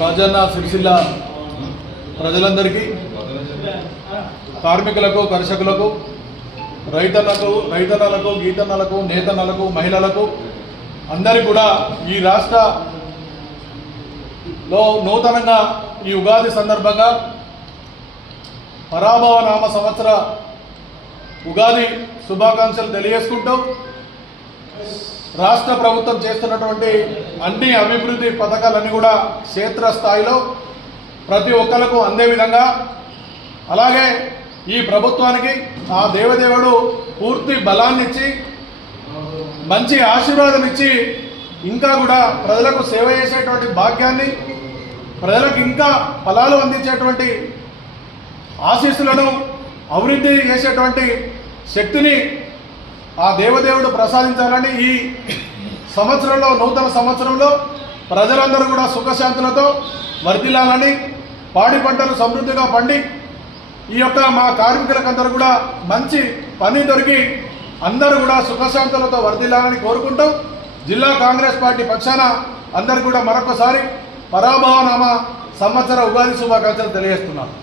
రాజన్న సిరిసిల్ల ప్రజలందరికీ, కార్మికులకు, కర్షకులకు, రైతన్నలకు, గీతన్నలకు, నేతన్నలకు, మహిళలకు అందరికీ కూడా ఈ రాష్ట్రలో నూతనంగా ఈ ఉగాది సందర్భంగా పరాభవ నామ సంవత్సర ఉగాది శుభాకాంక్షలు తెలియజేసుకుంటూ రాష్ట్ర ప్రభుత్వం చేస్తున్నటువంటి అన్ని అభివృద్ధి పథకాలన్నీ కూడా క్షేత్రస్థాయిలో ప్రతి ఒక్కరికి అందే విధంగా, అలాగే ఈ ప్రభుత్వానికి ఆ దేవదేవుడు పూర్తి బలాన్ని ఇచ్చి మంచి ఆశీర్వాదం ఇచ్చి ఇంకా కూడా ప్రజలకు సేవ చేసేటువంటి భాగ్యాన్ని, ప్రజలకు ఇంకా ఫలాలు అందించేటువంటి ఆశీస్సులను, అభివృద్ధి చేసేటువంటి శక్తిని ఆ దేవదేవుడు ప్రసాదించాలని ఈ సంవత్సరంలో, నూతన సంవత్సరంలో ప్రజలందరూ కూడా సుఖశాంతులతో వర్ధిల్లాలని, పాడి పంటలు సమృద్ధిగా పండి ఈ యొక్క మా కార్మికులకందరూ కూడా మంచి పని దొరికి అందరూ కూడా సుఖశాంతులతో వర్ధిల్లాలని కోరుకుంటూ జిల్లా కాంగ్రెస్ పార్టీ పక్షాన అందరూ కూడా మరొకసారి పరాభవ నామ సంవత్సర ఉగాది శుభాకాంక్షలు తెలియజేస్తున్నాను.